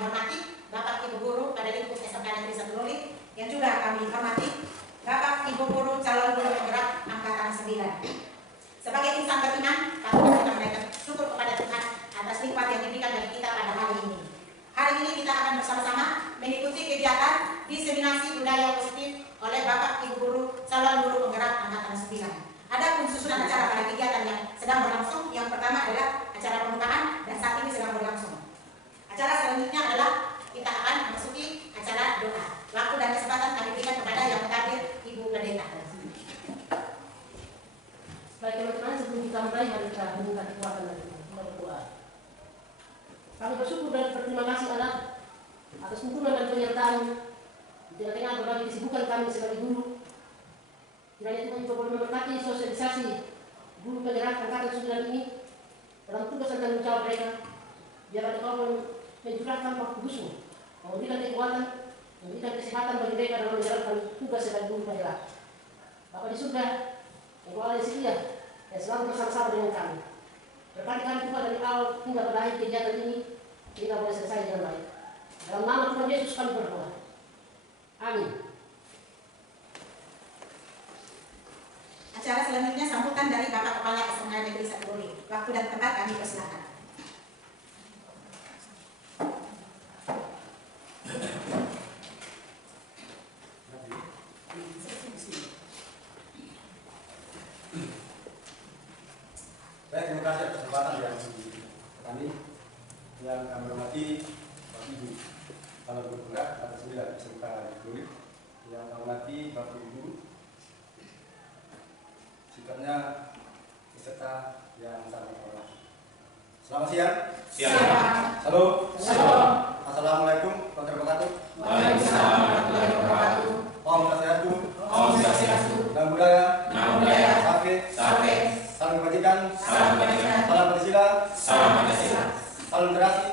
kami hormati Bapak Ibu Guru pada lingkup SMK Negeri 1 Loli, yang juga kami hormati Bapak Ibu Guru calon guru penggerak angkatan 9. Sebagai insan beriman, kami kita menaikkan syukur kepada Tuhan atas nikmat yang diberikan bagi kita pada hari ini. Hari ini kita akan bersama-sama mengikuti kegiatan diseminasi budaya positif oleh Bapak Ibu Guru calon guru penggerak angkatan 9. Ada pun susunan acara pada kegiatan yang sedang berlangsung. Yang pertama adalah acara pembukaan dan saat ini sedang berlangsung. Acara selanjutnya adalah kita akan memasuki acara doa. Waktu dan kesempatan kami berikan kepada yang hadir Ibu Pendeta. Baik teman-teman, sebelum kita mulai mari kita meningkat kekuatan dan kita berdoa. Kami bersyukur dan berterima kasih Allah atas dukungan dan penyertaan di tengah-tengah berbagai kesibukan kami sebagai guru. Kiranya Tuhan juga boleh memberkati sosialisasi guru penggerak angkatan 9 ini dalam tugas dan tanggung jawab mereka. Biarlah Engkau mencurahkan Roh Kudus-Mu, memberikan kekuatan, memberikan kesehatan bagi mereka dalam menjalankan tugas sebagai guru penggerak. Bapa di surga, Engkau Allah yang setia, yang selalu bersama-sama dengan kami. Berkati kami Tuhan dari awal hingga pada akhir kegiatan ini, kita boleh selesai dengan baik. Dalam nama Tuhan Yesus kami berdoa. Amin. Acara selanjutnya sambutan dari Bapak Kepala SMK Negeri 1 Loli. Waktu dan tempat kami persilakan. Baik, terima kasih atas kesempatan yang kami hormati Bapak Ibu Calon Guru Penggerak atas 9 SMK Negeri, yang kami hormati Bapak Ibu sikapnya peserta yang sangat hormat. Selamat siang. Siang. Halo. Salam. Assalamualaikum warahmatullahi wabarakatuh. Waalaikumsalam warahmatullahi wabarakatuh. Om Swastiastu. Om Swastiastu. Namo Buddhaya. Namo Buddhaya. Safe. Safe. Salam kebajikan. Salam kebajikan. Salam Pancasila. Salam Pancasila. Salam literasi.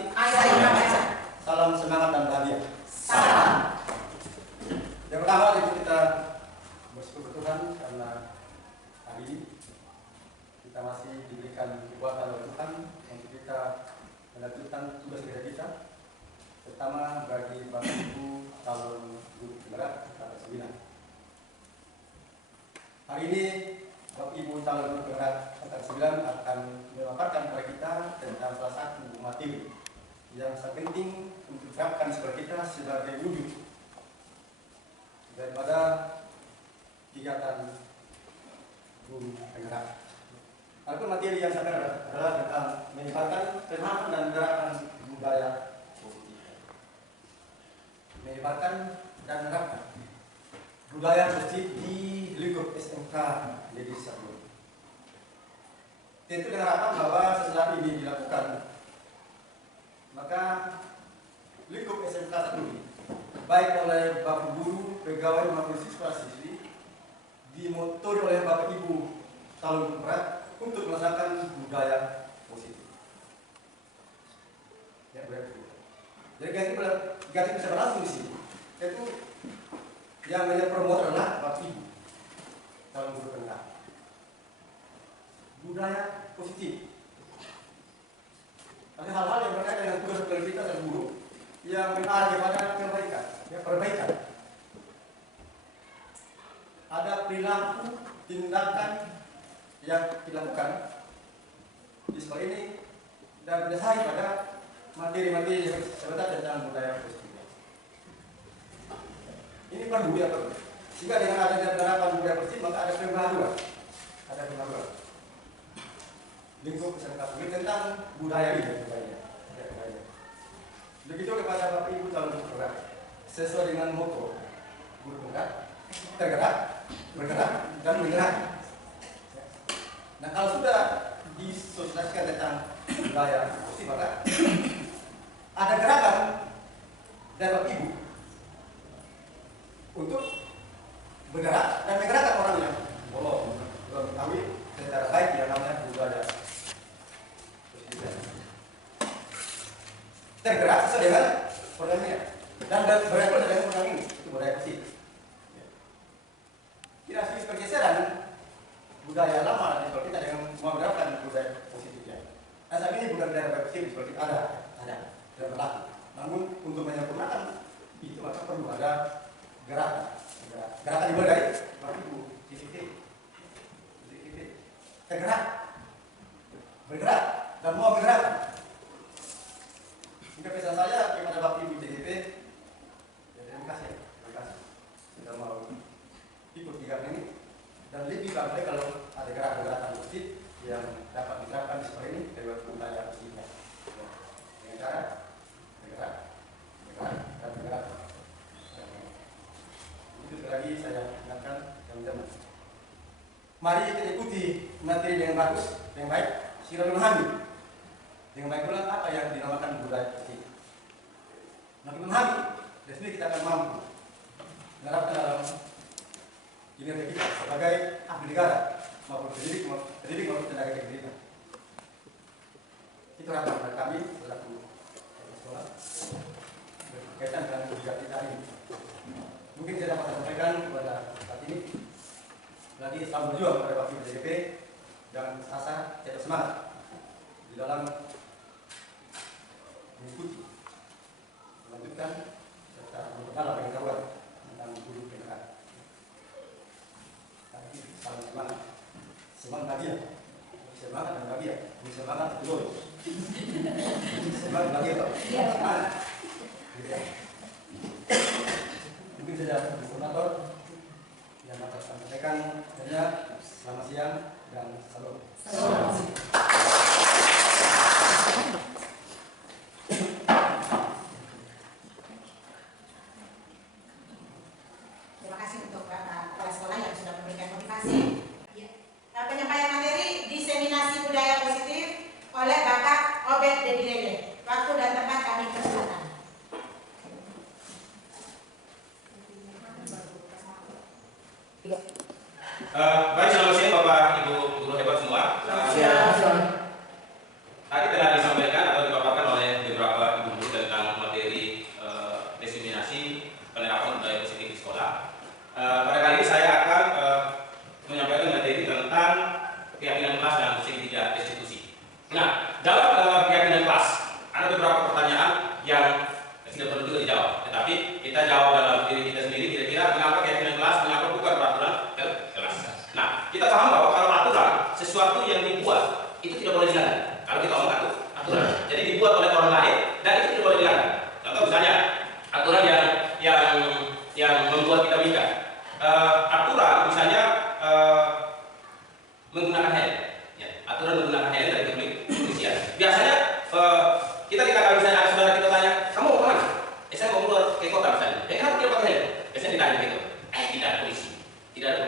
Salam semangat dan bahagia. Salam. Yang pertama itu kita bersyukur Tuhan karena hari ini kita masih diberikan kekuatan oleh Tuhan untuk kita melanjutkan tugas kerja kita, terutama bagi Bapak Ibu calon guru penggerak angkatan 9. Hari ini Bapak Ibu calon guru penggerak angkatan 9 akan memaparkan kepada kita tentang salah satu materi yang sangat penting untuk diterapkan sebagai kita sebagai wujud daripada kegiatan guru penggerak. Adapun materi yang saya adalah tentang menyebarkan pemahaman dan gerakan budaya positif. Menyebarkan dan menerapkan budaya positif di lingkup SMK Negeri 1 Loli. Tentu dengan harapan bahwa setelah ini dilakukan, maka lingkup SMK 1 Loli, baik oleh Bapak Guru, pegawai maupun siswa-siswi, dimotori oleh Bapak Ibu calon penggerak untuk melaksanakan budaya positif. Ya, budaya positif. Jadi ganti bisa berlangsung di sini. Itu yang menjadi promotor adalah Bapak Ibu calon guru penggerak. Budaya positif. Ada hal-hal yang berkaitan dengan tugas kita dan guru yang mengarah kepada perbaikan, ya, perbaikan. Ada perilaku tindakan yang dilakukan di sekolah ini dan berdasarkan pada materi-materi yang sebentar tentang budaya positif. Ini perlu ya, perlu. Sehingga dengan adanya penerapan budaya positif maka ada pembaharuan, lingkup SMK tentang budaya ini, budaya. Begitu kepada Bapak Ibu calon guru penggerak, sesuai dengan motto guru penggerak, tergerak, bergerak, dan menggerak. Nah, kalau sudah disosialisasikan tentang budaya positif, maka ada gerakan dari Bapak Ibu untuk bergerak dan menggerakkan orang yang belum mengetahui secara baik yang namanya budaya positif. Tergerak sesuai dengan programnya dan bergerak dengan program ini, itu budaya positif. Tidak sedikit pergeseran budaya lama dan kalau kita dengan menggerakkan budaya positifnya. Nah, saat ini bukan budaya positif seperti ada dan berlaku. Namun untuk menyempurnakan itu maka perlu ada gerakan dimulai dari Bapak Ibu titik tergerak, bergerak dan mau bergerak. Sehingga pesan saya kepada Bapak Ibu TGP, ya terima kasih sudah mau ikut kegiatan ini, dan lebih baik kalau ada gerakan positif yang dapat diterapkan di sekolah ini dari waktu belajar kita dengan cara bergerak dan bergerak. Itu lagi saya ingatkan teman-teman. Mari kita ikuti materi dengan bagus, dengan baik, sehingga memahami dengan baik pula apa yang dinamakan budaya positif. Makin memahami, dan sendiri kita akan mampu menerapkan dalam kinerja kita sebagai abdi negara maupun pendidik maupun tenaga pendidikan. Itu harapan dari kami selaku sekolah berkaitan dengan kebijakan kita ini. Mungkin saya dapat sampaikan kepada saat ini lagi selalu berjuang kepada Bapak Ibu TGP, jangan asa, tetap semangat di dalam mengikuti, melanjutkan serta memperdalam pengetahuan tentang guru PNK. Salam semangat, semangat bahagia, semangat dan bahagia, semangat terus, semangat bahagia, semangat. Mungkin saja koordinator yang dapat saya sampaikan. Selamat siang dan salam. Terima kasih untuk Bapak Kepala Sekolah yang sudah memberikan motivasi. Ya. Penyampaian materi diseminasi budaya positif oleh Bapak Obed Dedirede. Waktu dan tempat kami persilakan. Baik, selamat siang Bapak Ibu guru hebat semua. Tadi telah disampaikan atau dipaparkan oleh beberapa ibu guru tentang materi diseminasi penerapan budaya positif di sekolah. Pada kali ini saya akan menyampaikan materi tentang keyakinan kelas dan segitiga institusi. Nah, dalam keyakinan kelas ada beberapa pertanyaan yang tidak perlu juga dijawab, tetapi kita jawab dalam diri kita sendiri. Kira-kira mengapa keyakinan kelas, mengapa bukan peraturan kelas? Nah, kita paham bahwa kalau aturan sesuatu yang dibuat itu tidak boleh dilanggar. Kalau kita ngomong aturan, jadi dibuat oleh orang lain dan itu tidak boleh dilanggar. Contoh misalnya aturan yang membuat kita menikah. Aturan misalnya menggunakan helm. Ya, aturan menggunakan helm dari kepolisian. Biasanya kita misalnya ada saudara kita tanya, kamu mau kemana? Saya mau keluar ke kota misalnya. Kenapa tidak pakai helm? Biasanya ditanya gitu. Tidak ada polisi. Tidak ada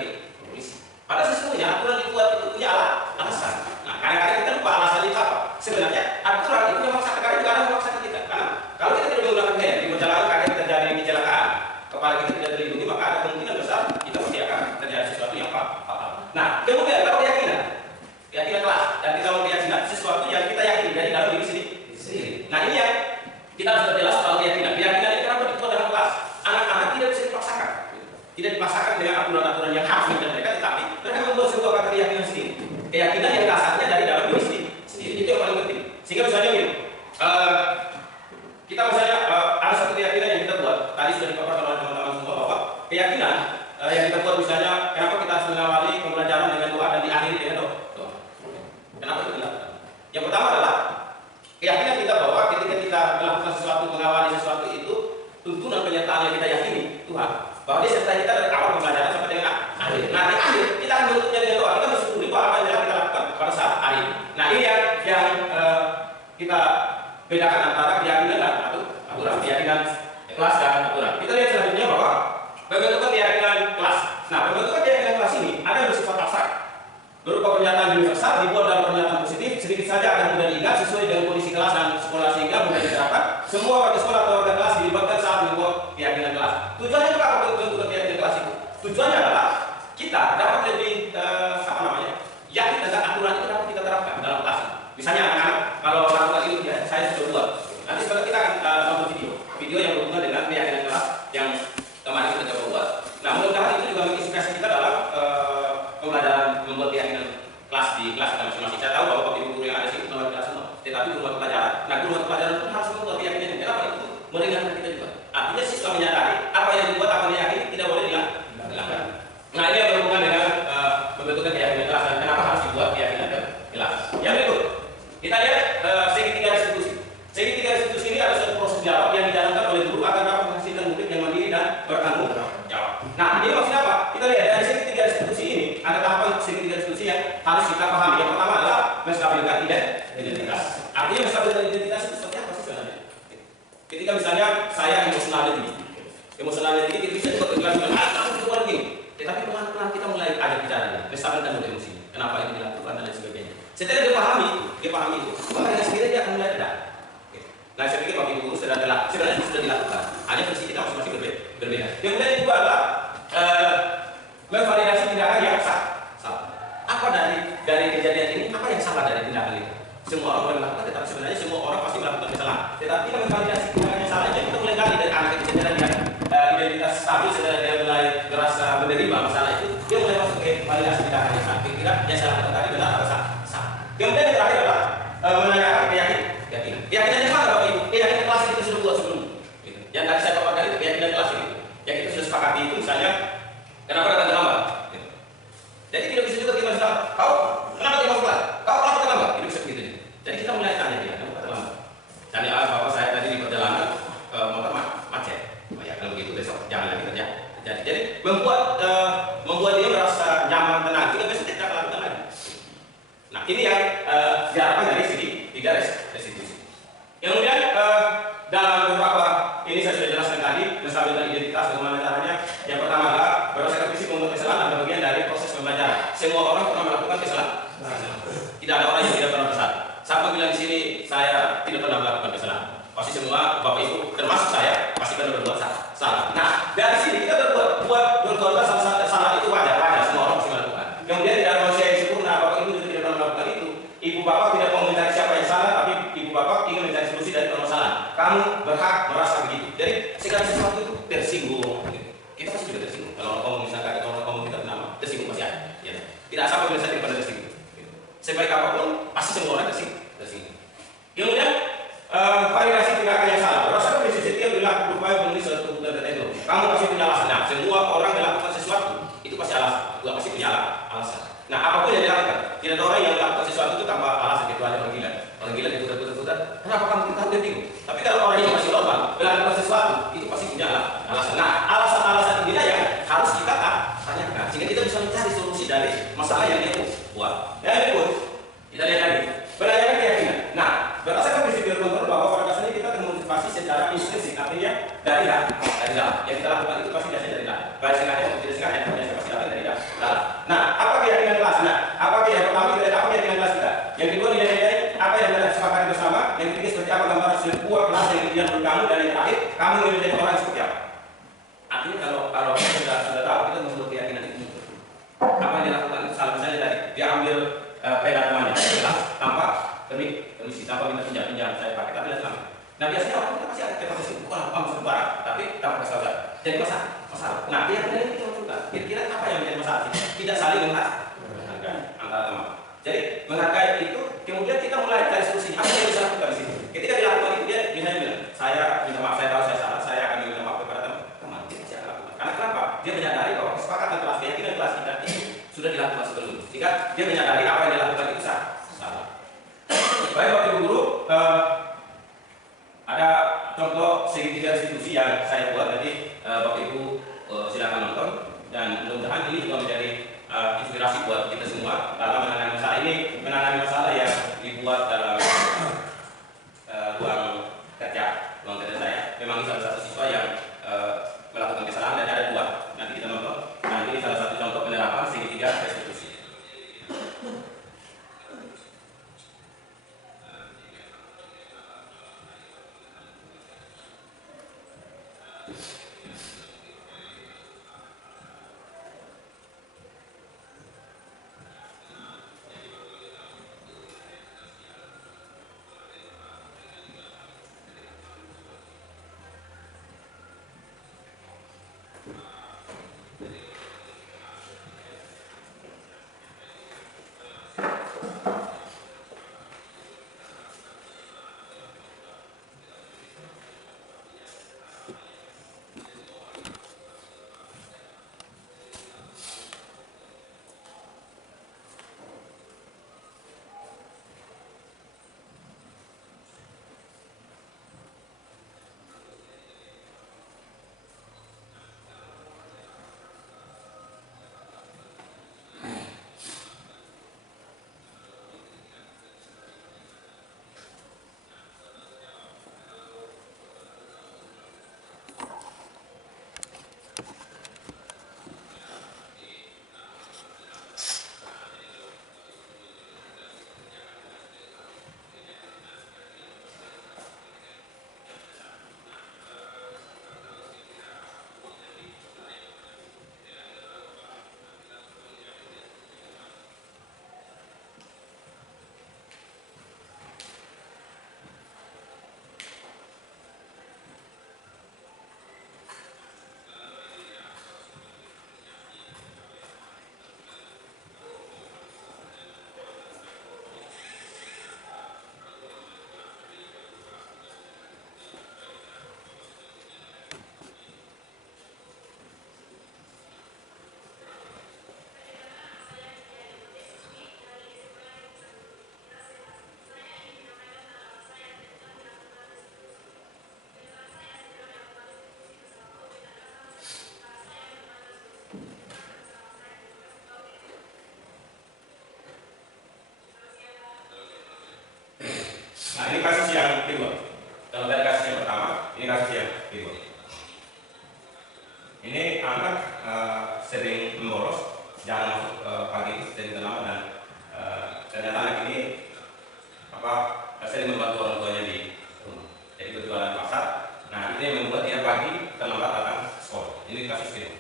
polisi. Padahal sesungguhnya aturan dibuat itu punya alasan. Nah, kadang-kadang kita lupa alasan itu apa. Sebenarnya aturan itu memaksakan, kadang juga memaksakan kita. Karena kalau kita tidak menggunakan helm di perjalanan, kadang terjadi kecelakaan, kepala kita tidak terlindungi, maka ada kemungkinan besar kita pasti akan terjadi sesuatu yang fatal. Nah, kemudian kalau keyakinan kelas, dan kita mau keyakinan sesuatu yang kita yakini dari dalam diri sendiri. Nah, ini yang kita harus berjelas soal keyakinan. Keyakinan itu kenapa dibuat dalam kelas? Anak-anak tidak bisa dipaksakan. Tidak dipaksakan dengan aturan-aturan yang harus mereka, tetapi mereka membuat sebuah keyakinan sendiri. Keyakinan yang dasarnya dari dalam diri sendiri. Itu yang paling penting. Sehingga misalnya ini, kita misalnya ada satu keyakinan yang kita buat. Tadi sudah dipaparkan oleh teman-teman semua bahwa keyakinan yang kita buat misalnya, kenapa kita harus mengawali pembelajaran dengan doa dan diakhiri dengan doa? Kenapa itu dilakukan? Yang pertama adalah keyakinan kita bahwa ketika kita melakukan sesuatu, mengawali sesuatu itu, tuntunan penyertaan yang kita yakini Tuhan, bahwa dia sertai kita dari awal pembelajaran sampai dengan akhir. Nah, di akhir kita akan menutupnya dengan doa. Kita bersyukur bahwa apa yang telah kita lakukan pada saat hari ini. Nah, ini yang kita bedakan antara keyakinan dan aturan, keyakinan kelas dan aturan. Kita lihat selanjutnya bahwa pembentukan keyakinan kelas. Nah, pembentukan keyakinan kelas ini ada yang bersifat abstrak, berupa pernyataan universal dibuat dalam pernyataan positif, sedikit saja akan mudah diingat sesuai dengan kondisi kelas dan sekolah sehingga mudah diterapkan. Semua warga sekolah atau warga kelas dilibatkan saat membuat keyakinan kelas. Tujuannya apa pembentukan keyakinan kelas itu? Tujuannya adalah kita dapat lebih yakin tentang aturan itu dapat kita terapkan dalam kelas. Misalnya anak-anak kalau melakukan itu ya, saya sudah buat. Nanti setelah kita akan nonton video yang berhubungan dengan keyakinan kelas yang kemarin kita coba buat. Nah, mudah-mudahan itu juga menginspirasi kita dalam pembelajaran membuat keyakinan kelas di kelas kita masing-masing. Saya tahu bahwa ibu guru yang ada di sini luar biasa semua, tetapi guru pelajaran. Nah, guru pelajaran pun harus membuat keyakinan. Kenapa itu? identitas. Artinya menstabilkan identitas itu seperti apa sih sebenarnya? Ketika misalnya saya emosionalnya tinggi, kita bisa juga terjelaskan, kamu keluar gini. Tetapi pelan-pelan kita mulai ada bicara, menstabilkan dulu emosi. Kenapa itu dilakukan dan lain sebagainya. Setelah dia pahami itu, maka dengan sendiri dia akan mulai reda. Nah, saya pikir Bapak Ibu Guru sebenarnya sudah dilakukan. Hanya versi kita masing-masing berbeda. Kemudian yang kedua adalah memvalidasi tindakan yang salah. Apa dari kejadian ini? Apa yang salah dari tindakan itu? Semua orang boleh melakukan, tetapi sebenarnya semua orang pasti melakukan kesalahan. Tetapi kita memvalidasi tindakan yang salah, jadi kita mulai gali dari anak kecil yang identitas stabil, setelah dia mulai merasa menerima masalah itu, dia mulai masuk ke validasi tindakan yang salah. Kira-kira yang salah tadi benar atau salah? Kemudian yang terakhir adalah menanyakan keyakinan. Keyakinan yang mana Bapak Ibu? Keyakinan kelas itu sudah buat sebelum. Gitu. Yang tadi saya paparkan itu keyakinan kelas itu. Yang kita sudah sepakati itu misalnya, kenapa datang terlambat? Gitu. Jadi tidak bisa juga kita bilang, kau kenapa tidak masuk kelas? Kau kenapa terlambat? Tidak bisa begitu. Jadi kita mulai tanya dia, kenapa terlambat? Dan ya Bapak saya tadi di perjalanan motor macet. Oh ya kalau begitu besok jangan lagi terjadi. Jadi membuat dia merasa nyaman, tenang. Kita besok tidak lakukan lagi. Nah ini yang diharapkan dari segi 3 restitusi. Kemudian dalam beberapa ini saya sudah jelaskan tadi menstabilkan identitas bagaimana caranya. Yang pertama adalah berdasarkan fisik membuat kesalahan adalah bagian dari proses pembelajaran. Semua orang pernah melakukan kesalahan. Tidak ada orang yang tidak pernah bersalah. Siapa bilang di sini saya tidak pernah melakukan kesalahan? Pasti semua Bapak Ibu termasuk saya pasti pernah berbuat salah. Nah dari sini kita berbuat salah itu wajar semua orang pasti melakukan. Kemudian tidak ada manusia yang sempurna. Bapak Ibu juga tidak pernah melakukan itu. Ibu bapak tidak mau mencari siapa yang salah, tapi ibu bapak ingin mencari solusi dari permasalahan. Kamu berhak merasa begitu. Jadi segala sesuatu itu tersinggung. Kita pasti juga tersinggung. Kalau orang ngomong misalkan, kalau orang ngomong kita bernama, tersinggung pasti ada. Ya. Tidak sampai biasa tidak pernah tersinggung. Sebaik apapun, pasti semua orang tersinggung. Kemudian validasi tindakan yang salah. Berdasarkan prinsip setiap berlaku berupaya memenuhi suatu kebutuhan tertentu. Kamu pasti punya alasan. Nah, semua orang melakukan sesuatu itu pasti alasan. Juga pasti punya alasan. Nah, apapun yang dilakukan, tidak ada orang yang melakukan sesuatu itu tanpa alasan, kecuali orang gila. Orang gila diputar-putar. Kenapa kamu tahu dia bingung? Tapi kalau orang yang masih normal melakukan sesuatu, itu pasti punya alasan. Nah, alasan-alasan inilah yang harus kita tanyakan, sehingga kita bisa mencari solusi dari masalah yang dia buat. Yang berikut, kita lihat lagi. Menanyakan keyakinan. Nah, berdasarkan prinsip kontrol bahwa pada dasarnya kita termotivasi secara intrinsik, artinya dari dalam. Yang kita lakukan itu pasti biasanya dari dalam. Baik sengaja maupun tidak sengaja, pasti datang dari dalam. Nah, apa keyakinan kelas? Nah, apa yang pertama kita apa keyakinan kelas kita? Yang kedua nilai-nilai apa yang kita sepakati bersama? Yang ketiga seperti apa gambaran sebuah kelas yang kemudian menurut kamu, dan yang terakhir kamu ingin menjadi orang seperti apa? Artinya kalau kita sudah tahu kita membuat keyakinan itu. Apa yang dilakukan itu salah, misalnya tadi dia ambil peda temannya tanpa permisi, tanpa minta pinjam saya pakai, tapi tidak sama. Nah biasanya orang kita pasti ada kepastian bukan masuk barang, tapi tanpa kesalahan. Jadi masalah. Nah keyakinan ini kita lakukan. Kira-kira apa yang menjadi masalah? Tidak saling menghargai antara teman. Jadi menghargai itu, kemudian kita mulai cari solusi. Apa yang bisa lakukan di sini? Ketika dilakukan itu dia bilang, saya minta maaf, saya tahu saya salah, saya akan minta maaf kepada teman. Dia pasti akan lakukan. Karena kenapa? Dia menyadari bahwa kesepakatan kelas keyakinan kelas kita ini sudah dilakukan sebelumnya. Jika dia menyadari apa yang dilakukan itu salah. Baik Bapak Ibu Guru, ada contoh segitiga restitusi yang saya buat. Jadi Bapak Ibu silakan nonton, dan mudah-mudahan ini juga menjadi inspirasi buat kita semua dalam menangani masalah ini, menangani masalah yang dibuat dalam ruang kerja saya. Memang salah satu siswa yang melakukan kesalahan, dan ada 2. Nanti kita nonton. Nah ini salah satu contoh penerapan segitiga restitusi. Nah, ini kasus yang kedua. Kalau dari kasus yang pertama, ini kasus yang kedua. Ini anak sering membolos, jangan masuk pagi sering terlambat, dan ternyata anak ini sering membantu orang tuanya di rumah. Jadi berjualan pasar. Nah, ini yang membuat dia pagi terlambat datang sekolah. Ini kasus kedua.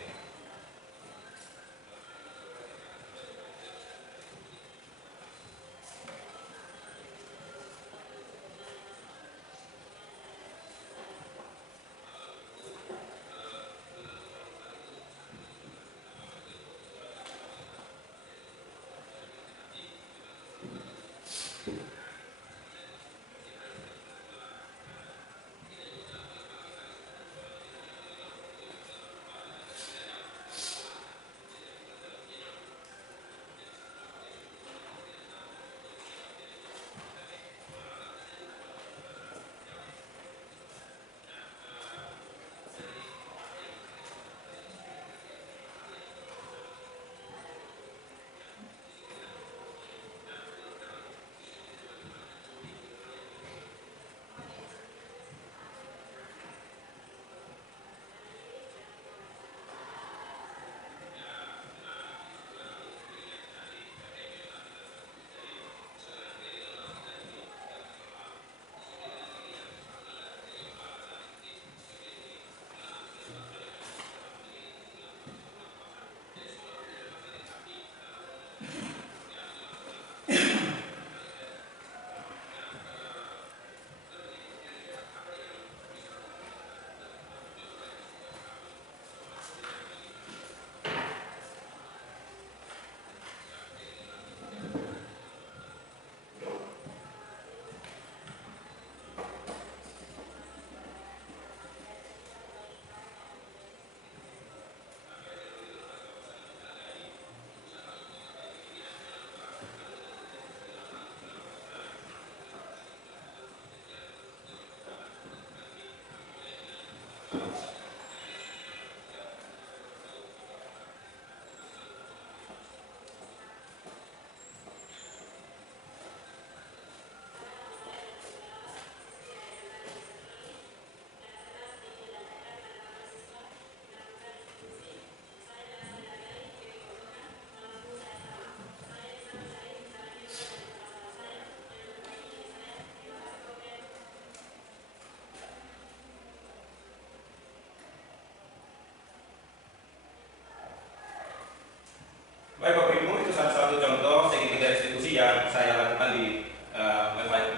Baik Bapak Ibu, itu salah satu contoh segitiga restitusi yang saya lakukan di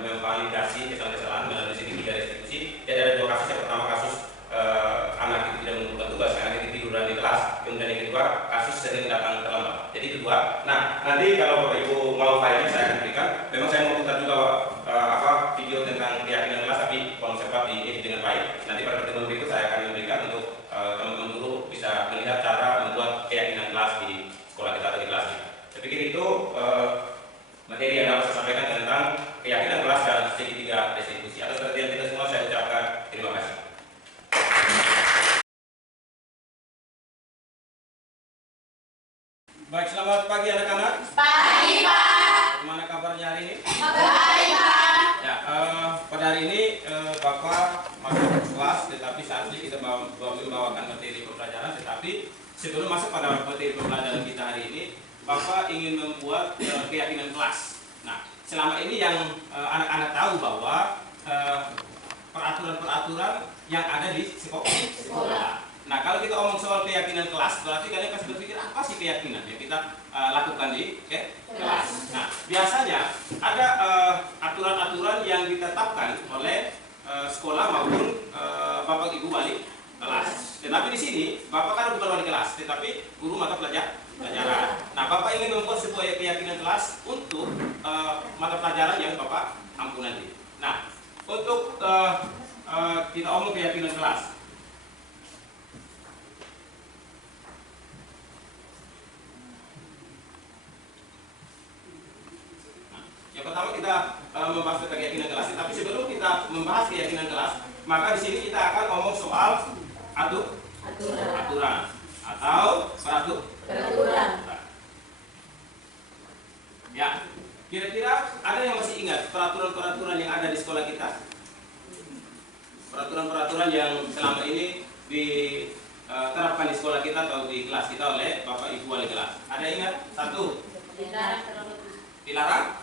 memvalidasi kesalahan-kesalahan melalui segitiga restitusi. Jadi ada dua kasus. Yang pertama kasus anak itu tidak mengumpulkan tugas, anak itu tiduran di kelas. Kemudian yang kedua kasus sering datang terlambat. Jadi kedua, nah nanti kalau Bapak Ibu mau filing saya akan berikan. Memang saya mau putar juga video tentang keyakinan kelas, tapi kalau sempat diedit dengan baik. Nanti pada pertemuan berikut saya akan memberikan untuk teman-teman guru bisa melihat cara membuat keyakinan kelas di sekolah kita atau di kelasnya. Saya pikir itu materi yang dapat saya sampaikan tentang keyakinan kelas dan segitiga restitusi. Atas perhatian kita semua saya ucapkan terima kasih. Baik, selamat pagi anak-anak. Pagi, Pak. Gimana kabarnya hari ini? Baik, Pak. Ya, pada hari ini Bapak masuk kelas, tetapi saat ini kita membawakan materi pembelajaran. Tetapi sebelum masuk pada materi pembelajaran kita hari ini, Bapak ingin membuat keyakinan kelas. Nah, selama ini yang anak-anak tahu bahwa peraturan-peraturan yang ada di sekolah. Nah, kalau kita omong soal keyakinan kelas, berarti kalian pasti berpikir apa sih keyakinan yang kita lakukan di kelas. Nah, biasanya ada aturan-aturan yang ditetapkan oleh sekolah maupun Bapak Ibu wali kelas. Tetapi di sini Bapak kan bukan wali kelas, tetapi guru mata pelajaran. Nah, Bapak ingin membuat sebuah keyakinan kelas untuk mata pelajaran yang Bapak ampu nanti. Nah, untuk kita omong keyakinan kelas. Yang pertama kita membahas tentang keyakinan kelas, tapi sebelum kita membahas keyakinan kelas, maka di sini kita akan ngomong soal aturan atau peraturan. Ya, Kira-kira ada yang masih ingat peraturan-peraturan yang ada di sekolah kita? Peraturan-peraturan yang selama ini diterapkan di sekolah kita atau di kelas kita oleh Bapak Ibu wali kelas. Ada yang ingat? Satu, dilarang?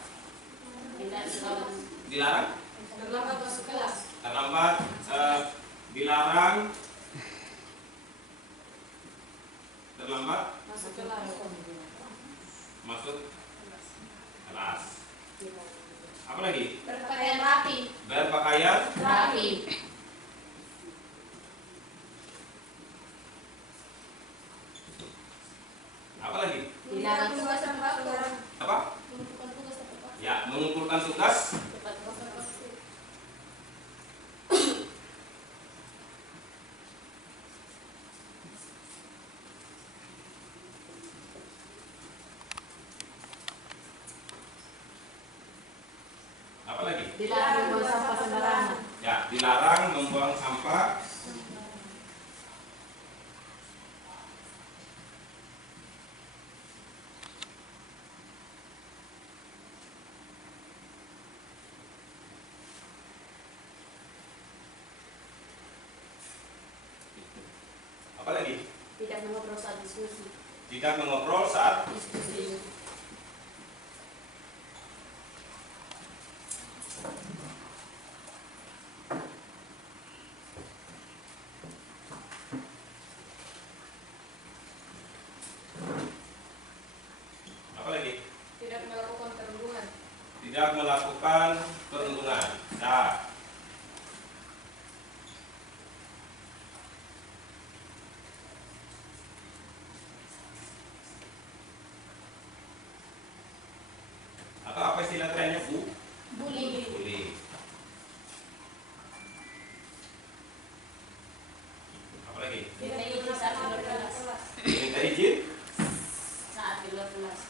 Dilarang? Terlambat masuk kelas. Terlambat, dilarang. Terlambat Masuk kelas. masuk kelas. Apa lagi? Berpakaian rapi. Berpakaian Rapi. apa lagi? Tidak tugas tepat waktu. Apa? Menentukan tugas tepat waktu. Ya, mengumpulkan tugas. Tepat waktu. Apa lagi? Dilarang membuang sampah sembarangan. Ya, dilarang membuang sampah. Apa lagi? Tidak mengobrol saat diskusi. Tidak mengobrol saat Diskusi. apa lagi? Tidak melakukan perundungan. Tidak melakukan perundungan. Nah, atau apa istilah kerennya, Bu? Bullying. Bullying. Apa lagi? Tidak izin saat di luar kelas. Minta izin. Saat di luar kelas.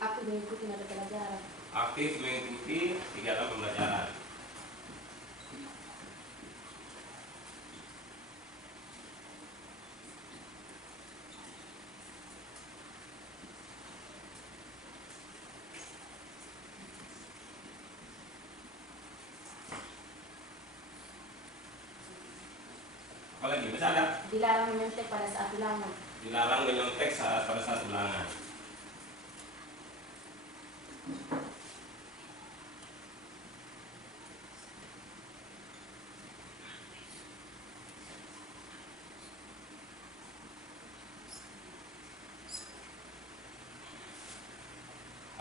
Aku mengikuti nada pelajaran. Aktif mengikuti kegiatan pembelajaran. Apa lagi? Masih ada? Dilarang menyontek pada saat ulangan. Dilarang menyontek pada saat ulangan.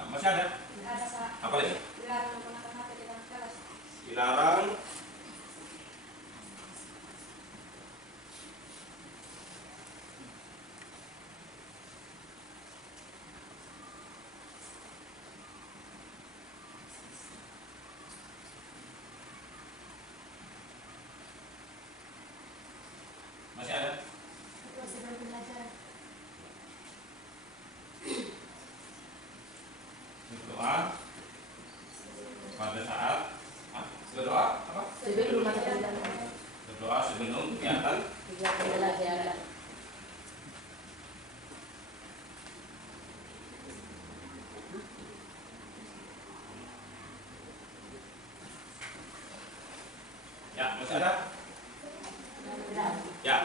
Masih ada? Ada saat Apa lagi? dilarang menggunakan HP di dalam kelas. Dilarang masih ada? Sedang belajar. Berdoa pada saat berdoa apa? Sebelum mata pelajaran. Berdoa sebelum kegiatan. Kegiatan belajar. Ya, masih ada? Ya.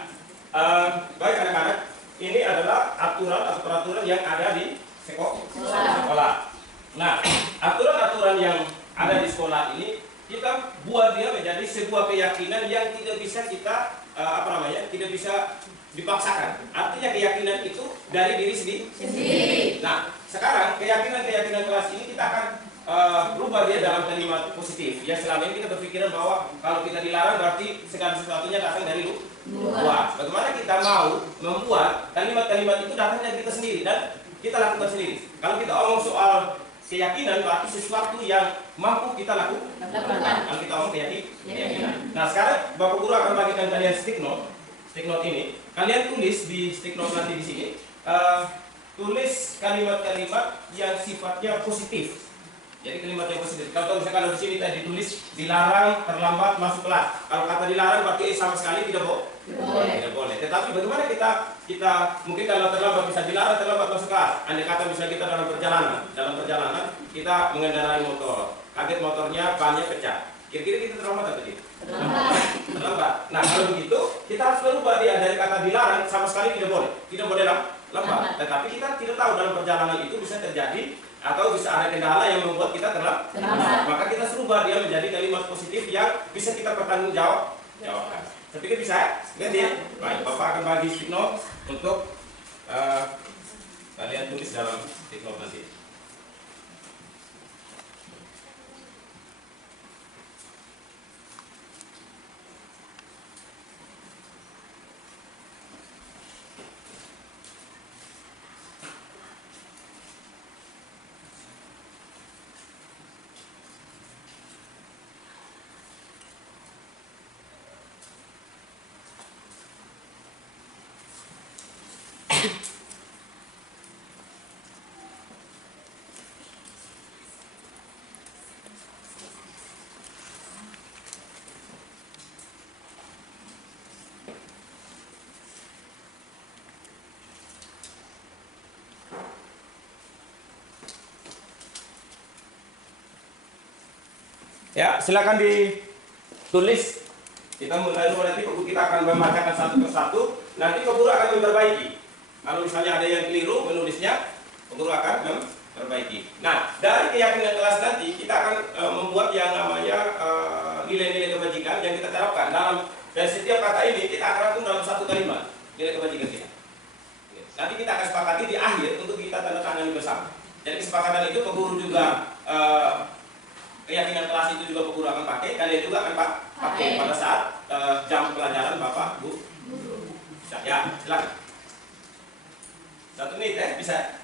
Baik anak-anak, ini adalah aturan atau peraturan yang ada di sekolah. Nah, aturan-aturan yang ada di sekolah ini kita buat dia menjadi sebuah keyakinan yang tidak bisa kita tidak bisa dipaksakan. Artinya keyakinan itu dari diri sendiri. Nah, sekarang keyakinan kelas ini kita akan rubah dia dalam kalimat positif. Ya, selama ini kita berpikiran bahwa kalau kita dilarang berarti segala sesuatunya datang dari luar. Bagaimana kita mau membuat kalimat-kalimat itu datang dari kita sendiri dan kita lakukan sendiri. Kalau kita omong soal keyakinan berarti sesuatu yang mampu kita lakukan. Kalau kita omong keyakinan. Nah, sekarang Bapak Guru akan bagikan kalian stick note ini. Kalian tulis di stick note nanti di sini. Tulis kalimat-kalimat yang sifatnya positif. Jadi kalimat yang positif. Kalau misalkan di sini tadi ditulis dilarang terlambat masuk kelas. Kalau kata dilarang berarti sama sekali tidak boleh. Tidak boleh. Tetapi bagaimana kita mungkin kalau terlambat bisa dilarang terlambat masuk kelas. Andai kata misalnya kita dalam perjalanan kita mengendarai motor, kaget motornya bannya pecah. Kira-kira kita terlambat atau tidak? Terlambat. Nah kalau begitu kita harus berubah dia dari kata dilarang sama sekali tidak boleh lambat. Tetapi kita tidak tahu dalam perjalanan itu bisa terjadi atau bisa ada kendala yang membuat kita terlambat. Maka kita serubah dia menjadi kalimat positif yang bisa kita pertanggungjawabkan. Saya pikir bisa, ganti ya. Baik, Bapak akan bagi stick note untuk kalian tulis dalam stick note nanti. Ya, silakan ditulis. Kita mulai dulu, nanti kita akan membacakan satu persatu. Nanti Pak Guru akan memperbaiki. Kalau misalnya ada yang keliru menulisnya, Pak Guru akan memperbaiki. Nah, dari keyakinan kelas nanti kita akan membuat yang namanya nilai-nilai kebajikan yang kita terapkan dalam, dan setiap kata ini kita akan rangkum dalam satu kalimat nilai kebajikan kita. Nanti kita akan sepakati di akhir untuk kita tanda tangani bersama. Jadi kesepakatan itu Pak Guru juga keyakinan kelas itu juga Pak Guru akan pakai, kalian juga akan pakai pada saat jam pelajaran Bapak Bu. Ya, silakan. 1 menit bisa.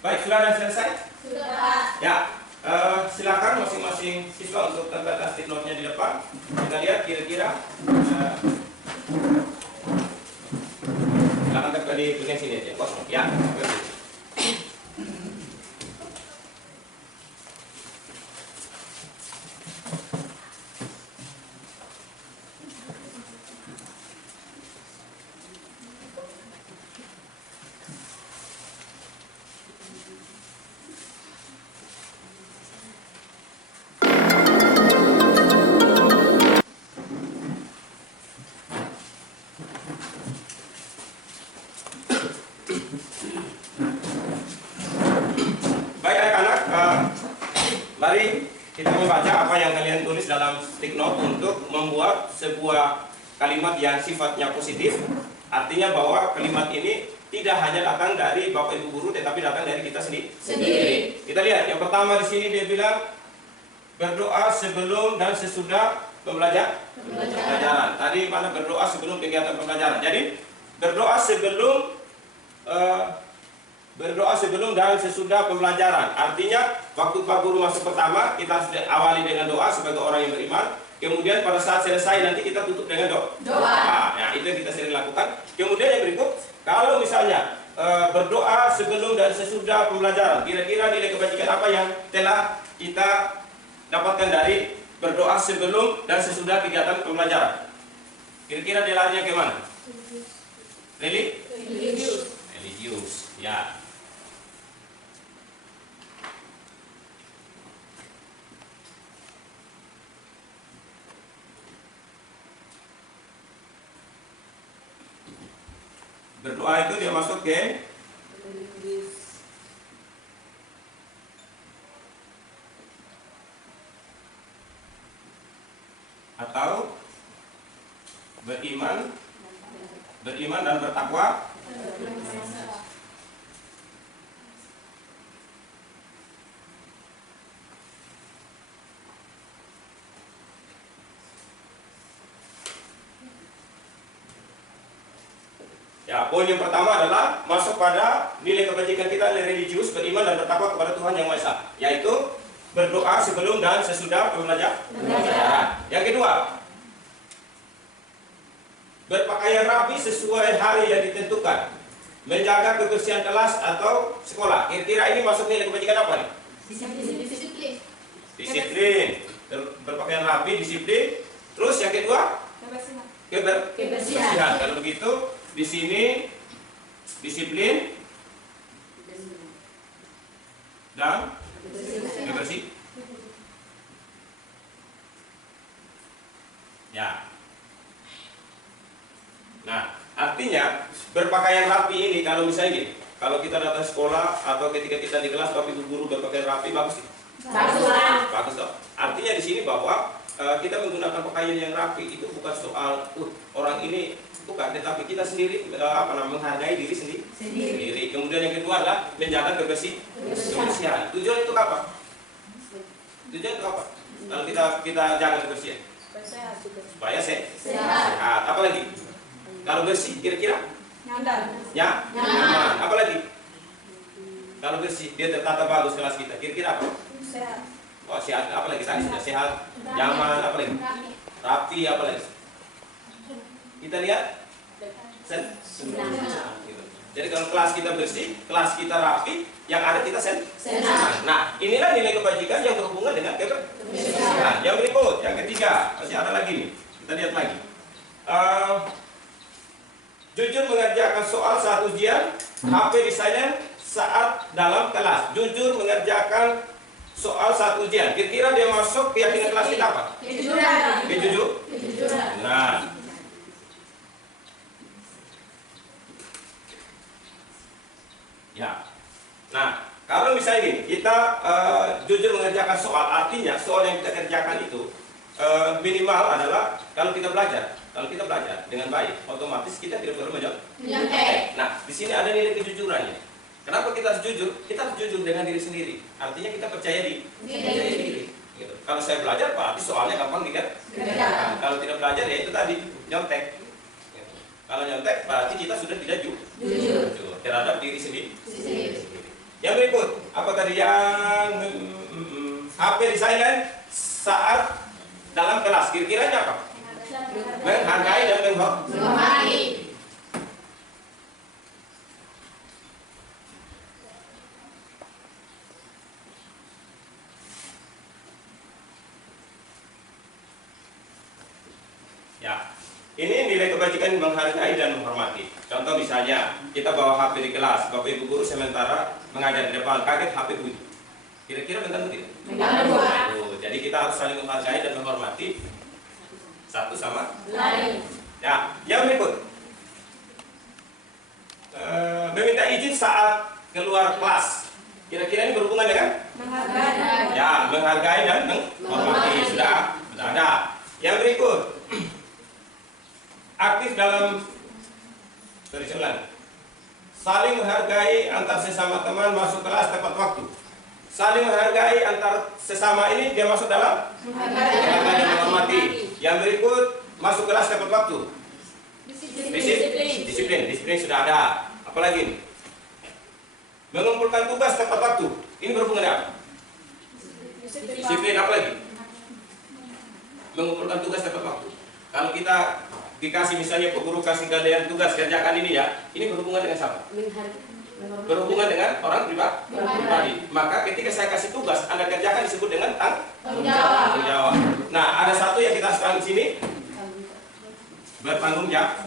Baik, sudah dan selesai? Sudah. Ya, silakan masing-masing siswa untuk tempelkan stick note-nya di depan. Kita lihat kira-kira. Silakan tempel di bagian sini aja, kosong. Ya. Mari kita membaca apa yang kalian tulis dalam stick note untuk membuat sebuah kalimat yang sifatnya positif. Artinya bahwa kalimat ini tidak hanya datang dari Bapak Ibu guru, tetapi datang dari kita sendiri. Kita lihat yang pertama di sini dia bilang berdoa sebelum dan sesudah pembelajaran. Tadi mana berdoa sebelum kegiatan pembelajaran. Jadi berdoa sebelum dan sesudah pembelajaran. Artinya waktu Pak Guru masuk pertama kita harus awali dengan doa sebagai orang yang beriman. Kemudian pada saat selesai nanti kita tutup dengan doa. Nah, itu yang kita sering lakukan. Kemudian yang berikut, kalau misalnya berdoa sebelum dan sesudah pembelajaran, kira-kira nilai kebajikan apa yang telah kita dapatkan dari berdoa sebelum dan sesudah kegiatan pembelajaran? Kira-kira nilainya kemana? Religius. Ya. Berdoa itu dia masuk ke atau beriman dan bertakwa. Ya, poin yang pertama adalah masuk pada nilai kebajikan kita, nilai religius, beriman dan bertakwa kepada Tuhan Yang Maha Esa, yaitu berdoa sebelum dan sesudah pembelajaran. Yang kedua, berpakaian rapi sesuai hari yang ditentukan. menjaga kebersihan kelas atau sekolah. Kira-kira ini masuk nilai kebajikan apa nih? Disiplin. Disiplin, berpakaian rapi, disiplin. Terus yang kedua, kebersihan. Kalau begitu, di sini disiplin dan kebersihan. Ya. Nah, artinya berpakaian rapi ini kalau misalnya gini, kalau kita datang sekolah atau ketika kita di kelas tapi guru berpakaian rapi, bagus sih. Bagus toh. Artinya di sini bahwa kita menggunakan pakaian yang rapi itu bukan soal orang ini bukan, tetapi kita sendiri menghargai diri sendiri. Kemudian yang kedua adalah menjaga kebersihan. Tujuan itu apa? Kalau kita jaga kebersihan supaya sehat. Apa lagi? Kalau bersih kira-kira nyaman. Apa lagi? Kalau bersih dia tertata bagus kelas kita. Kira-kira apa? Oh, sehat. Apa lagi? Tadi sudah sehat, nyaman. Apa lagi? Rapi. Apa lagi? Kita lihat senang. Gitu. Jadi kalau kelas kita bersih, kelas kita rapi, yang ada kita senang. Nah, inilah nilai kebajikan yang berhubungan dengan kebersihan. Yang berikut, yang ketiga, masih ada lagi nih. Kita lihat lagi. Jujur mengerjakan soal saat ujian, HP di silent saat dalam kelas. Jujur mengerjakan soal saat ujian. Kira-kira dia masuk keyakinan kelas kita apa? Kejujuran. Nah, ya. Nah, kalau misalnya ini kita jujur mengerjakan soal, artinya soal yang kita kerjakan itu minimal adalah kalau kita belajar dengan baik, otomatis kita tidak perlu menyontek. Nah, di sini ada nilai kejujurannya. Kenapa kita harus jujur? Kita harus jujur dengan diri sendiri. Artinya kita percaya diri. Gitu. Kalau saya belajar, berarti soalnya gampang dikerjakan. Kalau tidak belajar, ya itu tadi nyontek. Gitu. Kalau nyontek, berarti kita sudah tidak jujur terhadap diri sendiri. Yang berikut, apa tadi yang HP di silent saat dalam kelas? Kira-kiranya apa? Menghargai dan menghormati. Ya, ini nilai kebajikan menghargai dan menghormati. Contoh misalnya, kita bawa HP di kelas, Bapak Ibu guru sementara mengajar di depan, kaget HP bunyi. Kira-kira mengganggu tidak? Jadi kita harus saling menghargai dan menghormati satu sama lain. Ya, yang berikut, meminta izin saat keluar kelas. Kira-kira ini berhubungan dengan menghargai. Ya, menghargai dan menghormati sudah ada. Yang berikut, aktif dalam saling menghargai antar sesama teman, masuk kelas tepat waktu. Saling menghargai antar sesama ini dia masuk dalam menghargai dan menghormati. Yang berikut, masuk kelas tepat waktu. Disiplin sudah ada. Apalagi ini? Mengumpulkan tugas tepat waktu. Ini berhubungan dengan apa? Disiplin. Apa lagi? Mengumpulkan tugas tepat waktu. Kalau kita dikasih misalnya Pak Guru kasih kalian tugas kerjakan ini ya, ini berhubungan dengan siapa? Berhubungan dengan orang pribadi. Maka ketika saya kasih tugas Anda kerjakan disebut dengan tanggung jawab. Nah, ada satu yang kita sekarang di sini bertanggung jawab.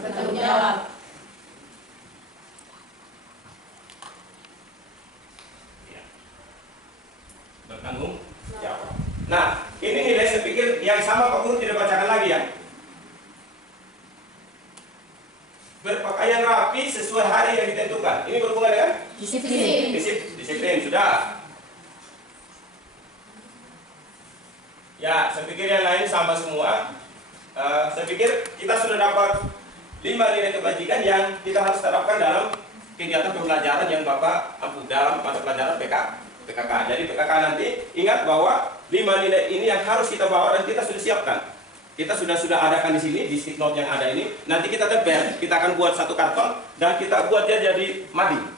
Bertanggung jawab. Nah, ini nilai saya pikir yang sama Pak Guru tidak bacakan lagi ya. Berpakaian rapi sesuai hari yang ditentukan. Ini berhubungan dengan disiplin sudah. Ya, saya pikir yang lain sama semua. Saya pikir kita sudah dapat 5 nilai kebajikan yang kita harus terapkan dalam kegiatan pembelajaran yang Bapak ampu dalam mata pelajaran PKK. Jadi PKK nanti ingat bahwa 5 nilai ini yang harus kita bawa dan kita sudah siapkan. Kita sudah adakan di sini di stick note yang ada ini. Nanti kita tempel, kita akan buat satu karton dan kita buat dia jadi mading.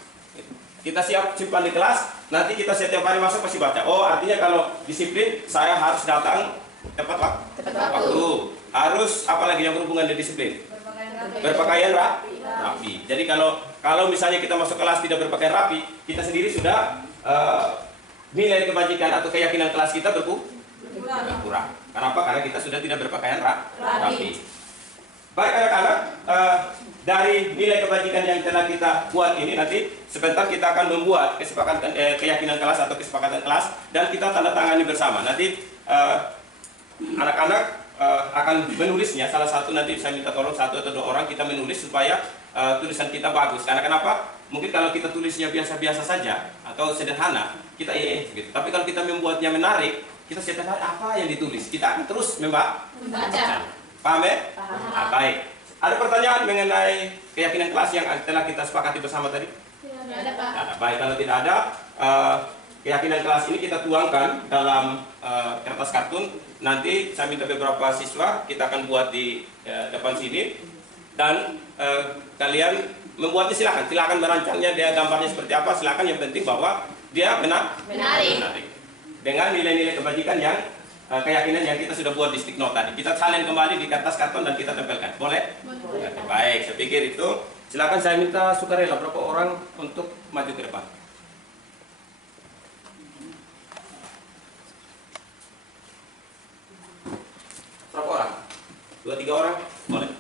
Kita siap simpan di kelas. Nanti kita setiap hari masuk pasti baca. Oh, artinya kalau disiplin saya harus datang tepat waktu. Harus apalagi yang berhubungan dengan disiplin? Berpakaian rapi. Jadi kalau kalau misalnya kita masuk kelas tidak berpakaian rapi, kita sendiri sudah nilai kebajikan atau keyakinan kelas kita berkurang. Kenapa? Karena kita sudah tidak berpakaian rapi. Baik anak-anak, dari nilai kebajikan yang telah kita buat ini, nanti sebentar kita akan membuat kesepakatan keyakinan kelas atau kesepakatan kelas, dan kita tanda tangani bersama. Nanti anak-anak akan menulisnya. Salah satu nanti saya minta tolong 1 atau 2 orang kita menulis supaya tulisan kita bagus. Karena kenapa? Mungkin kalau kita tulisnya biasa-biasa saja atau sederhana, kita gitu. Tapi kalau kita membuatnya menarik, kita setiap hari apa yang ditulis, kita akan terus membaca. Paham ya? Nah, baik. Ada pertanyaan mengenai keyakinan kelas yang telah kita sepakati bersama tadi? Tidak ada, Pak. Nah, baik, kalau tidak ada, keyakinan kelas ini kita tuangkan dalam kertas kartun. Nanti saya minta beberapa siswa, kita akan buat di depan sini. Dan kalian membuatnya silakan merancangnya, dia gambarnya seperti apa, silakan. Yang penting bahwa dia menarik. Dengan nilai-nilai kebajikan yang keyakinan yang kita sudah buat di stick note tadi. Kita salin kembali di kertas karton dan kita tempelkan. Boleh? Boleh. Baik, saya pikir itu. Silakan, saya minta sukarela berapa orang untuk maju ke depan. Berapa orang? 2-3 orang? Boleh.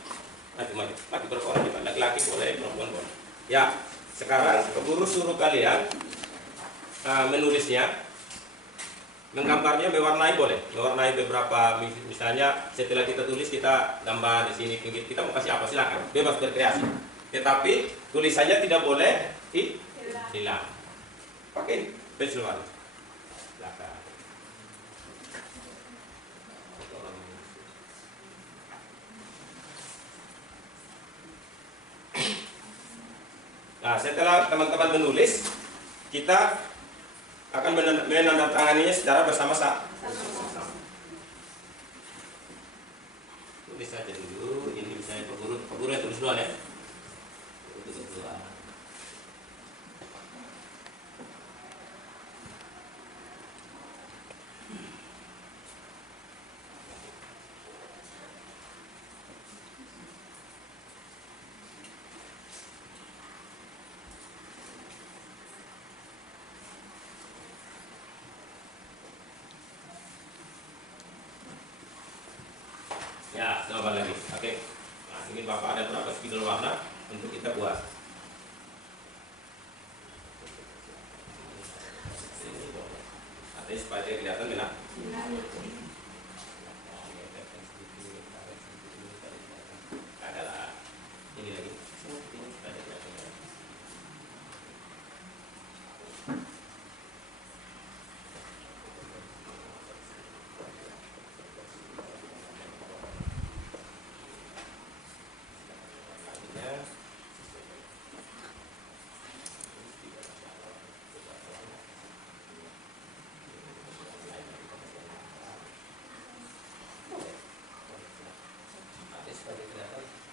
Maju berapa orang? Laki-laki boleh, perempuan boleh. Ya, sekarang guru suruh kalian menulisnya. Menggambarnya mewarnai boleh, mewarnai beberapa, misalnya setelah kita tulis kita gambar di sini pinggir, kita mau kasih apa silakan, bebas berkreasi. Tetapi tulisannya tidak boleh hilang. Pakai pensil warna. Silakan. Nah, setelah teman-teman menulis, kita akan menandatanganinya secara bersama-sama. Tulis saja dulu. Ini misalnya Pak Guru yang tulis duluan ya. Ya, coba lagi. Oke. Nah, ini Bapak ada berapa spidol warna untuk kita buat. Artinya supaya dia kelihatan benar. Adalah ini lagi.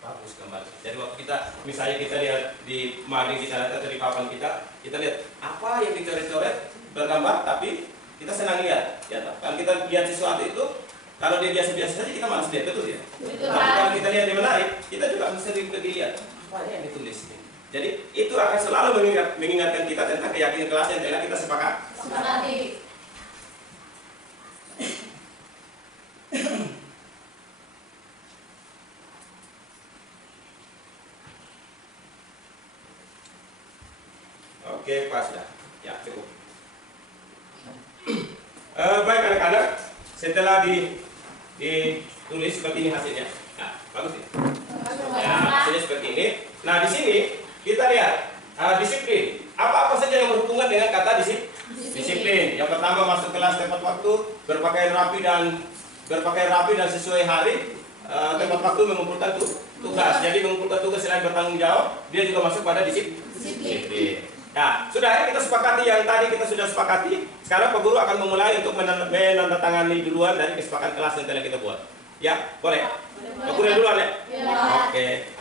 Bagus gambar. Jadi waktu kita, misalnya kita lihat di mading kita atau di papan kita lihat apa yang dicoret-coret bergambar, tapi kita senang lihat. Ya, kalau kita lihat sesuatu itu, kalau dia biasa-biasa saja kita malas lihat, betul ya? Tapi kalau kita lihat dia menarik, kita juga sering lihat apa yang ditulis. Jadi itu akan selalu mengingatkan kita tentang keyakinan kelas yang telah kita sepakati. Oke, pas sudah. Ya, cukup. Baik anak-anak, setelah ditulis seperti ini hasilnya. Nah, bagus ya. Ya, hasilnya seperti ini. Nah, di sini kita lihat disiplin. Apa-apa saja yang berhubungan dengan kata disiplin. Yang pertama, masuk kelas tepat waktu, berpakaian rapi dan sesuai hari, tepat waktu, mengumpulkan tugas. Jadi mengumpulkan tugas selain bertanggung jawab, dia juga masuk pada disiplin. Nah, sudah ya, kita sepakati yang tadi kita sudah sepakati. Sekarang Pak Guru akan memulai untuk menandatangani duluan dari kesepakatan kelas yang telah kita buat. Ya, boleh? Pak Guru duluan ya? Oke.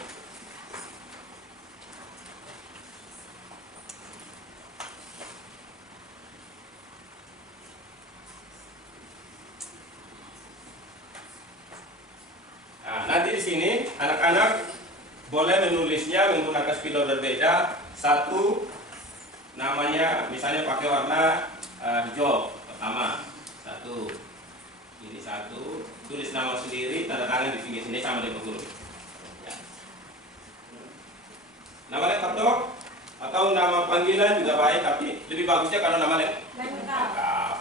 Nah, nanti di sini anak-anak boleh menulisnya menggunakan spidol berbeda. Satu, namanya misalnya pakai warna hijau pertama. Satu, ini satu, tulis nama sendiri, tanda tangan di pinggir sini sama dengan guru. Ya. Nama lengkap dok, atau nama panggilan juga baik, tapi lebih bagusnya kalau nama lengkap.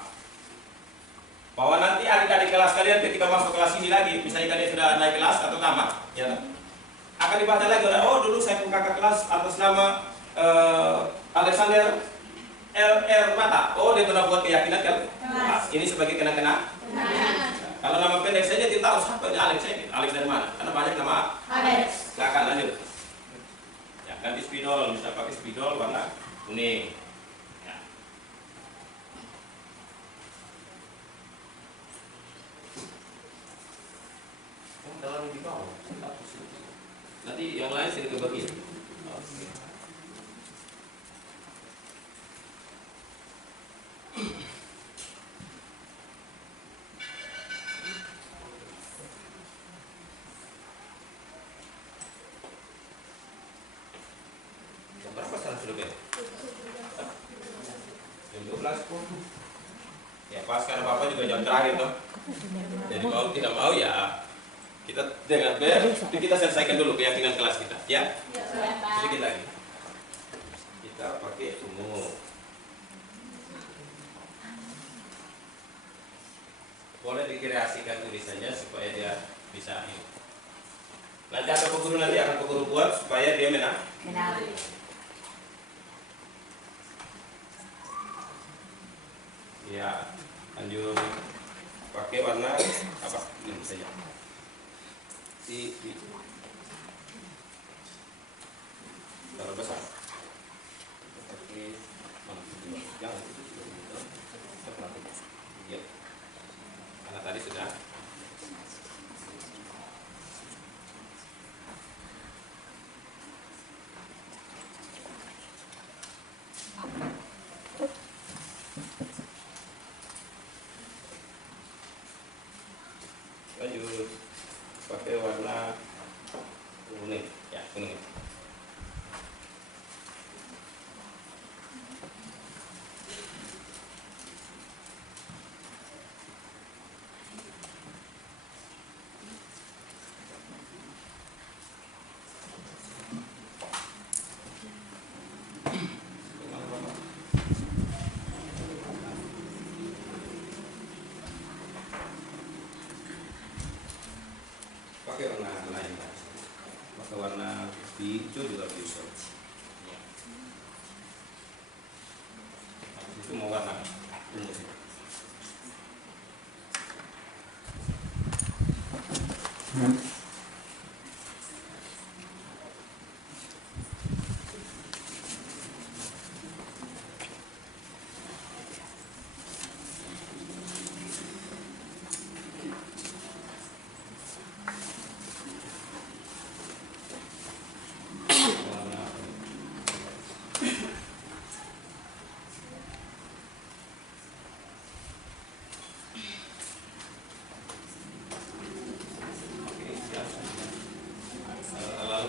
Bahwa nanti adik-adik kelas kalian ketika masuk kelas ini lagi, misalnya kalian sudah naik kelas atau tamat, ya, akan dibaca lagi, oh dulu saya pun kakak kelas atas nama Alexander LR Mata. Oh dia pernah buat keyakinan kan? Ini sebagai kenang-kenang. Kalau nama pendek saja dia tahu siapa ini Alex ini. Alex dari mana? Karena banyak nama Alex. Silakan lanjut. Ya, ganti spidol, bisa pakai spidol warna kuning. Ya. Oh, dalam di bawah. Nanti yang lain sini kebagi. Oke. Jam berapa sekarang sudah Ben? Jam 12 kok. Ya pas karena Bapak juga jam terakhir toh. Jadi mau tidak mau ya kita dengan kita selesaikan dulu keyakinan kelas kita, ya? Sedikit lagi. Kita pakai sumur. Boleh dikreasikan tulisannya supaya dia bisa ini. Nanti ada guru nanti akan guru buat supaya dia menang. Ya, lanjut pakai warna apa? Ini saja. Terlalu besar. Pakai jangan ya. Karena tadi sudah. Lanjut pakai warna kuning, ya kuning. Pakai warna lain, pakai warna hijau juga bisa. Ya. Habis itu mau warna ungu sih.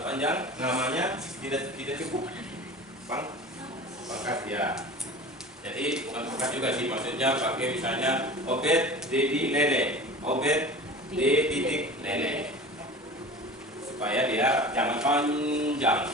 Panjang namanya tidak cukup pangkat ya. Jadi bukan pangkat juga sih, maksudnya pakai misalnya Obed Dedi Lele, Obed D titik Lele, supaya dia jangan panjang.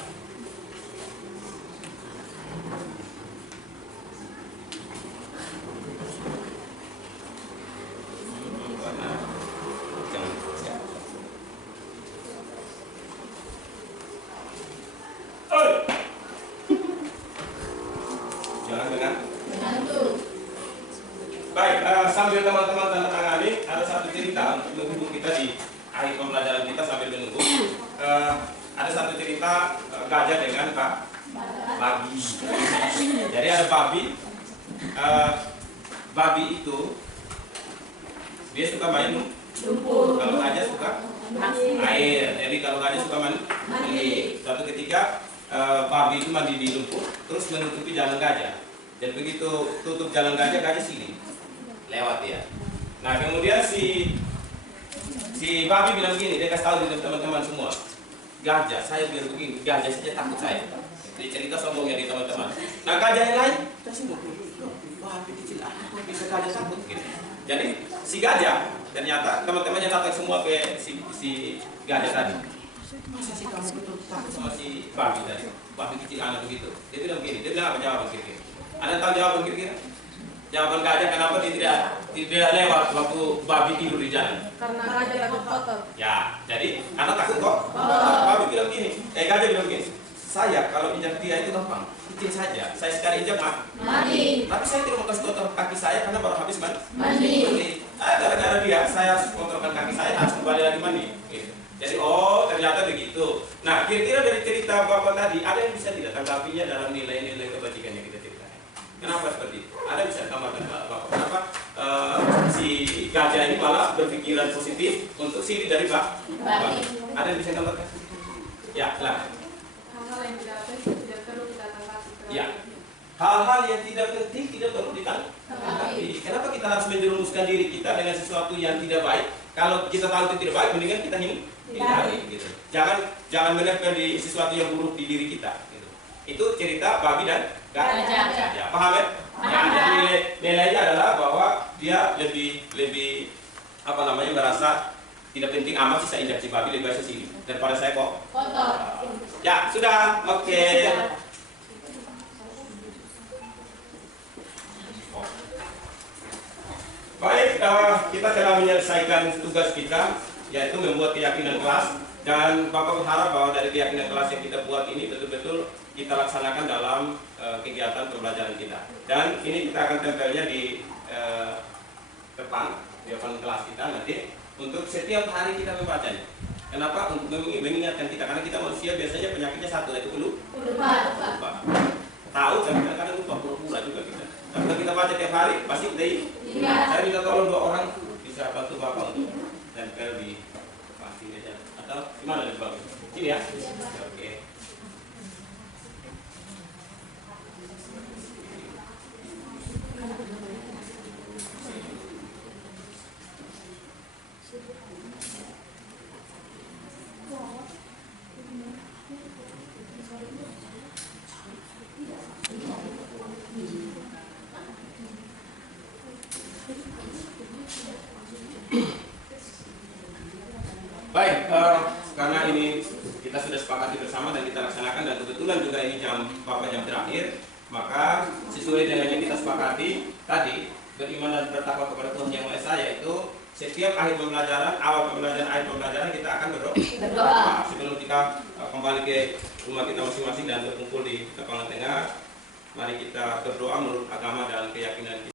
Baik, sambil teman-teman tanda tangani, ada satu cerita untuk menghibur kita di akhir pembelajaran kita sambil menunggu. Ada satu cerita gajah dengan babi. Jadi ada babi. Babi itu dia suka main lumpur. Kalau gajah suka air. Jadi kalau gajah suka mandi. Suatu ketika babi itu mandi di lumpur, terus menutupi jalan gajah. Dan begitu tutup jalan gajah, gajah sini lewat ya. Nah kemudian si babi bilang begini, dia kasih tahu di teman-teman semua, gajah saya bilang begini, gajah saja takut saya. Jadi cerita sombong ya di teman-teman. Nah gajah yang lain tersinggung. Wah, api kecil kok bisa gajah takut gitu. Jadi si gajah ternyata teman-temannya datang semua ke si gajah tadi. Masa sih kamu betul takut sama si babi tadi? Babi kecil anak begitu. Dia bilang gini, dia bilang apa jawaban kira-kira? Anda tahu jawaban kira-kira? Jawaban gajah kenapa dia tidak lewat waktu babi tidur di jalan? Karena gajah takut kotor. Ya, jadi anak takut kok. Babi bilang gini, gajah bilang gini. Saya kalau injak dia itu gampang, kecil saja. Saya sekali injak mati. Tapi saya tidak mau kasih kotor kaki saya karena baru habis mandi. Gara-gara dia, saya harus kotorkan kaki saya harus kembali lagi mandi. Gitu. Jadi ternyata begitu. Nah kira-kira dari cerita Bapak tadi ada yang bisa tidak tanggapinya dalam nilai-nilai kebajikan yang kita ceritakan? Kenapa seperti itu? Ada bisa tambahkan Bapak? Kenapa si gajah ini malah berpikiran positif untuk sini dari Babi? Ada yang bisa tambahkan? Ya, lah. Hal-hal yang tidak penting tidak perlu kita tanggapi. Ya, hal-hal yang tidak penting tidak perlu ditanggapi. Kenapa kita harus menjerumuskan diri kita dengan sesuatu yang tidak baik? Kalau kita tahu itu tidak baik, mendingan kita hindari. Gitu. Jangan menempel di sesuatu yang buruk di diri kita. Gitu. Itu cerita babi dan gajah. Ya, paham ya? Ya, jadi nilainya adalah bahwa dia lebih merasa tidak penting amat sih saya injak si babi, lebih baik saya sini daripada saya kok kotor. Ya sudah, oke. Baik, kita telah menyelesaikan tugas kita, yaitu membuat keyakinan kelas. Dan Bapak berharap bahwa dari keyakinan kelas yang kita buat ini betul-betul kita laksanakan dalam kegiatan pembelajaran kita. Dan ini kita akan tempelnya di depan kelas kita nanti. Untuk setiap hari kita membacanya. Kenapa? Untuk mengingatkan kita. Karena kita manusia biasanya penyakitnya satu, yaitu lupa. Tahu, tapi kadang-kadang lupa, pura-pura juga kita. Tapi kalau kita baca tiap hari, pasti kita ingat. Saya minta tolong 2 orang bisa bantu Bapak untuk tempel di pasti aja. Atau gimana nih Bapak? Sini ya. Oke. Baik, karena ini kita sudah sepakati bersama dan kita laksanakan dan kebetulan juga ini jam terakhir, maka sesuai dengan yang kita sepakati tadi, beriman dan bertakwa kepada Tuhan Yang Maha Esa, yaitu setiap akhir pembelajaran, awal pembelajaran, akhir pembelajaran kita akan berdoa. Sebelum kita kembali ke rumah kita masing-masing dan berkumpul di lapangan tengah, mari kita berdoa menurut agama dan keyakinan kita.